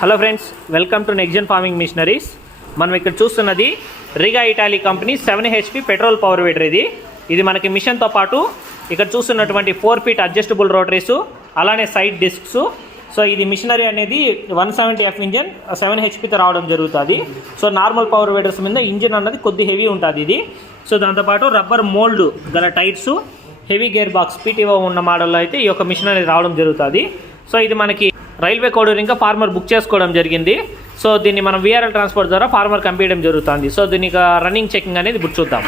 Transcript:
Hello friends, welcome to నెక్జన్ farming machineries. మనం ఇక్కడ చూస్తున్నది రిగా Italy company 7 HP petrol power weeder. ఇది మనకి మిషన్తో పాటు ఇక్కడ చూస్తున్నటువంటి 4 ఫీట్ అడ్జస్టబుల్ రోటరీస్, అలానే సైడ్ డిస్క్స్. సో ఇది మిషనరీ అనేది 170F ఇంజిన్ 7 HPతో రావడం జరుగుతుంది. సో నార్మల్ పవర్ వీడర్స్ మీద ఇంజిన్ అన్నది కొద్ది హెవీ ఉంటుంది ఇది. సో దాంతోపాటు రబ్బర్ మోల్డ్ గల tyres, heavy gear box PTO ఉన్న మోడల్లో అయితే ఈ యొక్క మిషన్ అనేది రావడం జరుగుతుంది. సో ఇది మనకి రైల్వే కోడూరు ఇంకా ఫార్మర్ బుక్ చేసుకోవడం జరిగింది. సో దీన్ని మనం VRL ట్రాన్స్పోర్ట్ ద్వారా ఫార్మర్ పంపించడం జరుగుతుంది. సో దీనికి రన్నింగ్ చెకింగ్ అనేది ఇప్పుడు చూద్దాం.